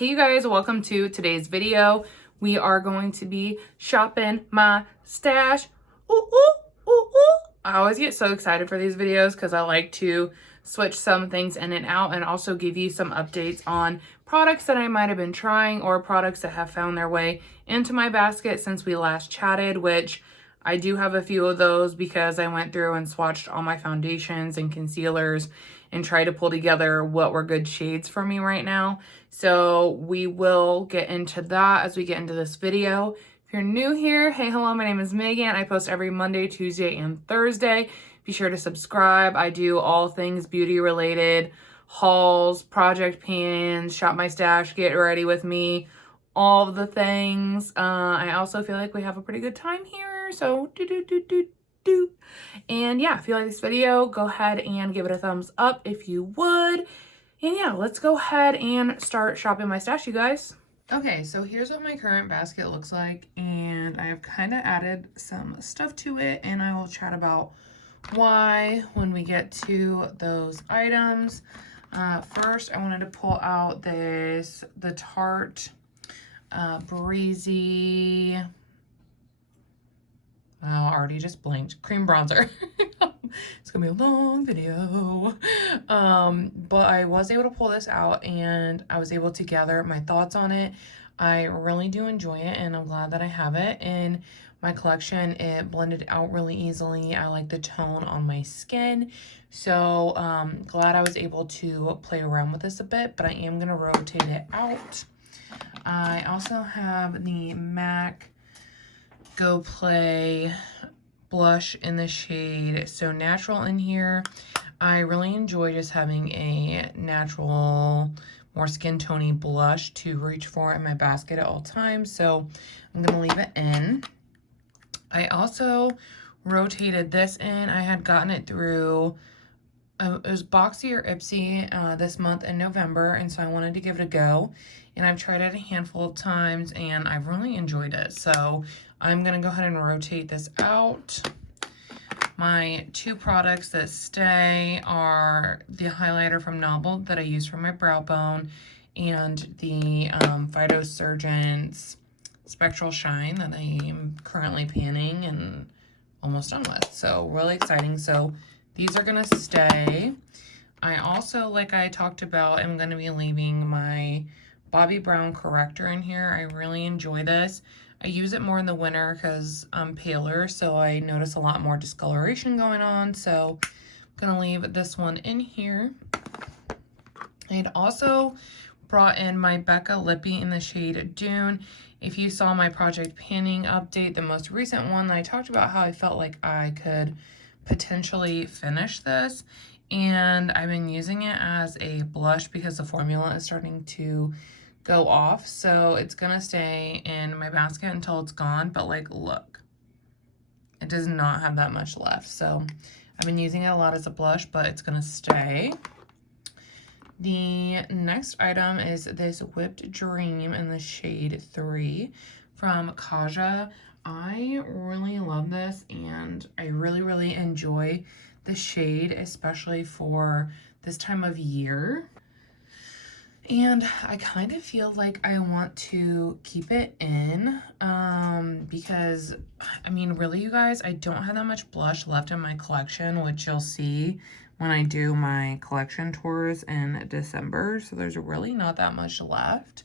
Hey you guys, welcome to today's video. We are going to be shopping my stash. Ooh, ooh, ooh, ooh. I always get so excited for these videos because I like to switch some things in and out and also give you some updates on products that I might have been trying or products that have found their way into my basket since we last chatted, which I do have a few of those because I went through and swatched all my foundations and concealers and tried to pull together what were good shades for me right now. So we will get into that as we get into this video. If you're new here, hey, hello, my name is Megan. I post every Monday, Tuesday, and Thursday. Be sure to subscribe. I do all things beauty related, hauls, project pans, shop my stash, get ready with me, all of the things. I also feel like we have a pretty good time here, so do. And yeah, if you like this video, go ahead and give it a thumbs up if you would. And yeah, let's go ahead and start shopping my stash, you guys. Okay, so here's what my current basket looks like, and I have kind of added some stuff to it, and I will chat about why when we get to those items. First, I wanted to pull out the Tarte Breezy, I already just blinked, cream bronzer. It's gonna be a long video. But I was able to pull this out and I was able to gather my thoughts on it. I really do enjoy it and I'm glad that I have it in my collection. It blended out really easily. I like the tone on my skin. So glad I was able to play around with this a bit, but I am gonna rotate it out. I also have the MAC Go Play blush in the shade So Natural in here. I really enjoy just having a natural, more skin tony blush to reach for in my basket at all times, so I'm gonna leave it in. I also rotated this in. I had gotten it through it was Boxy or Ipsy this month in November, and so I wanted to give it a go, and I've tried it a handful of times and I've really enjoyed it, so I'm gonna go ahead and rotate this out. My two products that stay are the highlighter from Noble that I use for my brow bone and the Phytosurgence Spectral Shine that I am currently panning and almost done with, so really exciting. So these are gonna stay. I also, like I talked about, am gonna be leaving my Bobbi Brown corrector in here. I really enjoy this. I use it more in the winter because I'm paler, so I notice a lot more discoloration going on. So I'm gonna leave this one in here. I had also brought in my Becca Lippy in the shade Dune. If you saw my Project Panning update, the most recent one, I talked about how I felt like I could potentially finish this, and I've been using it as a blush because the formula is starting to go off, so it's gonna stay in my basket until it's gone. But like, look, it does not have that much left, so I've been using it a lot as a blush, but it's gonna stay. The next item is this Whipped Dream in the shade 3 from Kaja. I really love this and I really enjoy the shade, especially for this time of year. And I kind of feel like I want to keep it in because, I mean, really, you guys, I don't have that much blush left in my collection, which you'll see when I do my collection tours in December. So there's really not that much left.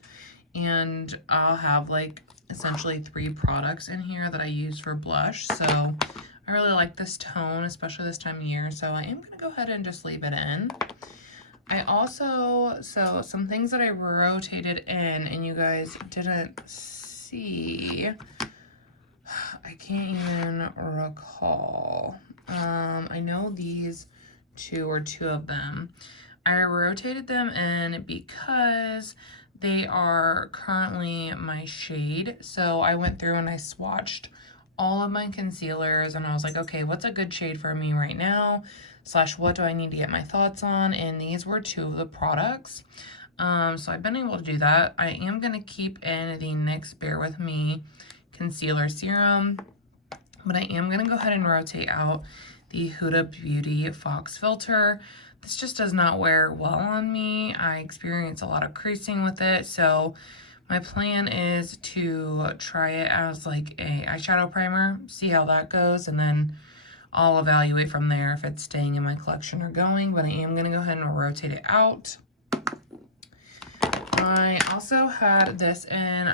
And I'll have like essentially 3 products in here that I use for blush. So I really like this tone, especially this time of year. So I am gonna go ahead and just leave it in. I also, so some things that I rotated in and you guys didn't see, I can't even recall. I know these two or two of them. I rotated them in because they are currently my shade. So I went through and I swatched all of my concealers and I was like, okay, what's a good shade for me right now? / what do I need to get my thoughts on? And these were 2 of the products. So I've been able to do that. I am going to keep in the NYX Bear With Me Concealer Serum, but I am going to go ahead and rotate out the Huda Beauty Fox Filter. this just does not wear well on me. I experience a lot of creasing with it, so my plan is to try it as like a eyeshadow primer, see how that goes, and then I'll evaluate from there if it's staying in my collection or going, but I am going to go ahead and rotate it out. I also had this in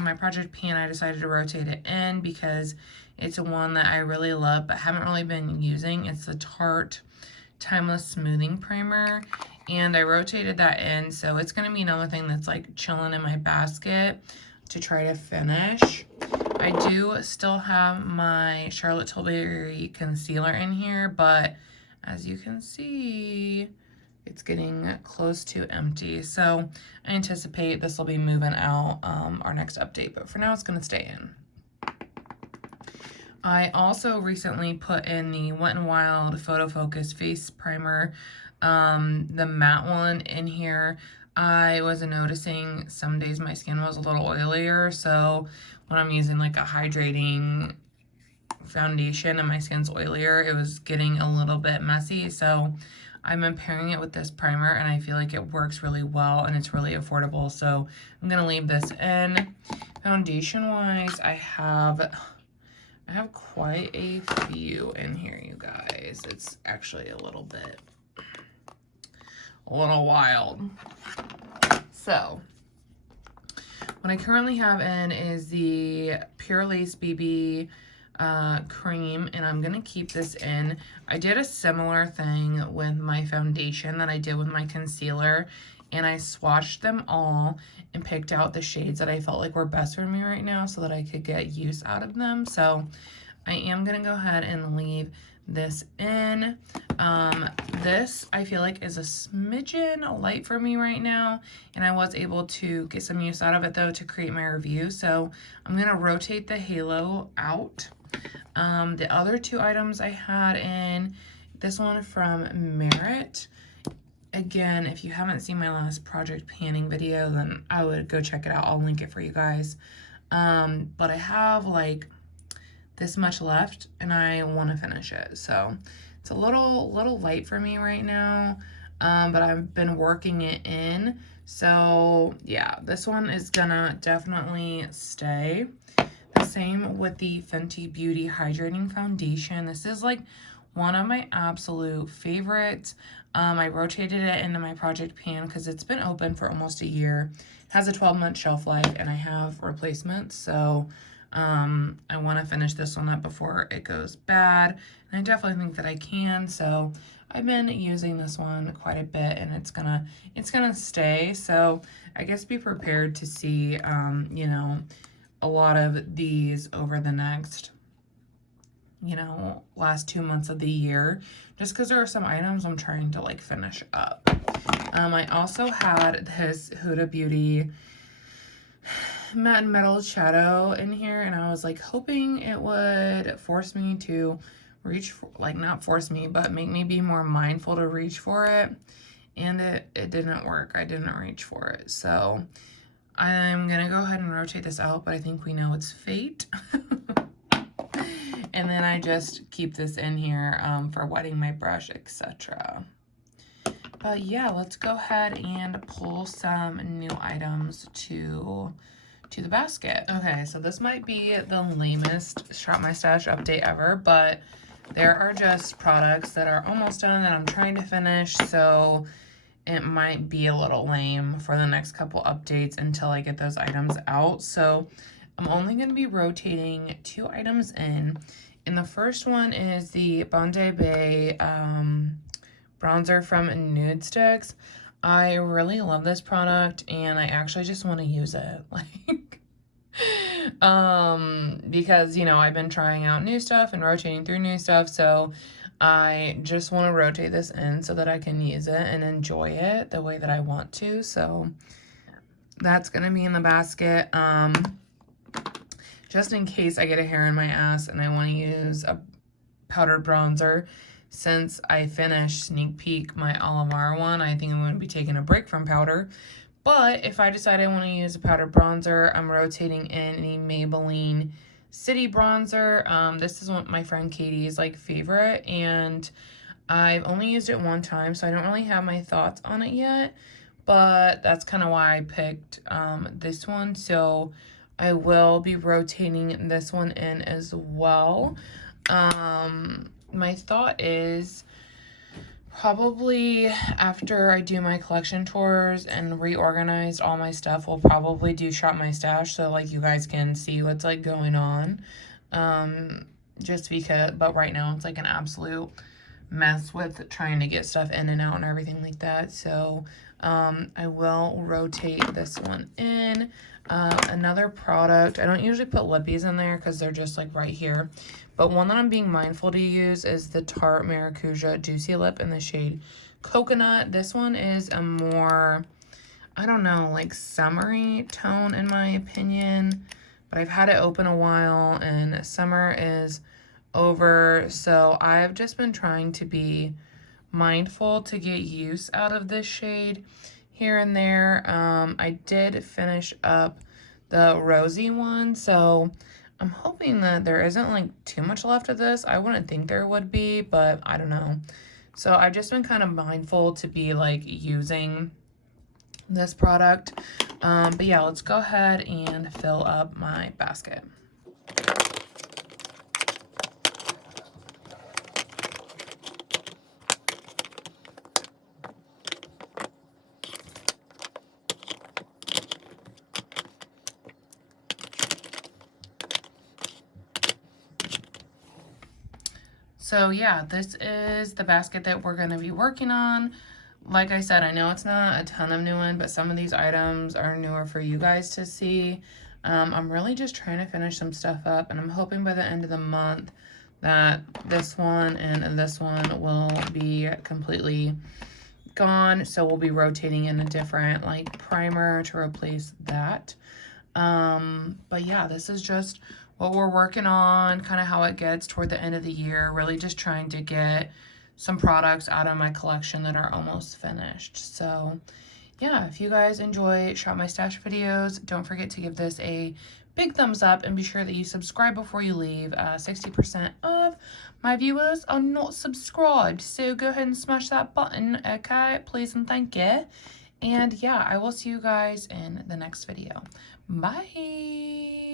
my project pan. I decided to rotate it in because it's one that I really love but haven't really been using. It's the Tarte Timeless Smoothing Primer, and I rotated that in, so it's going to be another thing that's like chilling in my basket to try to finish. I do still have my Charlotte Tilbury concealer in here, but as you can see, it's getting close to empty, so I anticipate this will be moving out our next update, but for now it's going to stay in. I also recently put in the Wet n Wild Photo Focus Face Primer, the matte one in here. I was noticing some days my skin was a little oilier, so when I'm using like a hydrating foundation and my skin's oilier, it was getting a little bit messy, so I've been pairing it with this primer, and I feel like it works really well, and it's really affordable, so I'm going to leave this in. Foundation-wise, I have quite a few in here, you guys. It's actually a little wild. So, what I currently have in is the Pure Lace BB cream, and I'm going to keep this in. I did a similar thing with my foundation that I did with my concealer, and I swatched them all and picked out the shades that I felt like were best for me right now so that I could get use out of them. So I am going to go ahead and leave this in. This I feel like is a smidgen light for me right now, and I was able to get some use out of it though to create my review. So I'm going to rotate the halo out. The other two items I had in, this one from Merit. Again, if you haven't seen my last project panning video, then I would go check it out. I'll link it for you guys. But I have like this much left, and I want to finish it. So it's a little light for me right now, but I've been working it in. So yeah, this one is gonna definitely stay. The same with the Fenty Beauty Hydrating Foundation. This is like one of my absolute favorites. I rotated it into my project pan because it's been open for almost a year. It has a 12-month shelf life, and I have replacements, so I want to finish this one up before it goes bad, and I definitely think that I can. So I've been using this one quite a bit, and it's gonna stay. So I guess be prepared to see you know, a lot of these over the next, you know, last 2 months of the year, just because there are some items I'm trying to like finish up. I also had this Huda Beauty Matte and Metal Shadow in here, and I was like hoping it would force me to reach for, like not force me, but make me be more mindful to reach for it, and it didn't work. I didn't reach for it, so I'm gonna go ahead and rotate this out, but I think we know it's fate. And then I just keep this in here for wetting my brush, etc. But yeah, let's go ahead and pull some new items to the basket. Okay, so this might be the lamest Shop My Stash update ever, but there are just products that are almost done that I'm trying to finish, so it might be a little lame for the next couple updates until I get those items out. So I'm only going to be rotating 2 items in, and the first one is the Bondi Bay bronzer from Nude Sticks. I really love this product, and I actually just want to use it, like, because, you know, I've been trying out new stuff and rotating through new stuff, so I just want to rotate this in so that I can use it and enjoy it the way that I want to. So that's going to be in the basket. Just in case I get a hair in my ass and I want to use a powdered bronzer. Since I finished Sneak Peek my Olimar one, I think I'm going to be taking a break from powder. But if I decide I want to use a powdered bronzer, I'm rotating in the Maybelline City Bronzer. This is one my friend Katie's like favorite, and I've only used it one time, so I don't really have my thoughts on it yet, but that's kind of why I picked this one. So I will be rotating this one in as well. My thought is probably after I do my collection tours and reorganized all my stuff, we'll probably do Shop My Stash so like you guys can see what's like going on. Just because, but right now it's like an absolute mess with trying to get stuff in and out and everything like that. So I will rotate this one in. Another product, I don't usually put lippies in there because they're just like right here, but one that I'm being mindful to use is the Tarte Maracuja Juicy Lip in the shade Coconut. This one is a more, I don't know, like summery tone in my opinion, but I've had it open a while and summer is over, so I've just been trying to be mindful to get use out of this shade here and there. I did finish up the rosy one, so I'm hoping that there isn't like too much left of this. I wouldn't think there would be, but I don't know. So I've just been kind of mindful to be like using this product. But yeah, let's go ahead and fill up my basket. So yeah, this is the basket that we're going to be working on. Like I said, I know it's not a ton of new one, but some of these items are newer for you guys to see. I'm really just trying to finish some stuff up, and I'm hoping by the end of the month that this one and this one will be completely gone. So we'll be rotating in a different like primer to replace that. But yeah, this is just what we're working on, kind of how it gets toward the end of the year, really just trying to get some products out of my collection that are almost finished. So yeah, if you guys enjoy Shop My Stash videos, don't forget to give this a big thumbs up and be sure that you subscribe before you leave. 60% of my viewers are not subscribed, so go ahead and smash that button, okay? Please and thank you. And yeah, I will see you guys in the next video. Bye.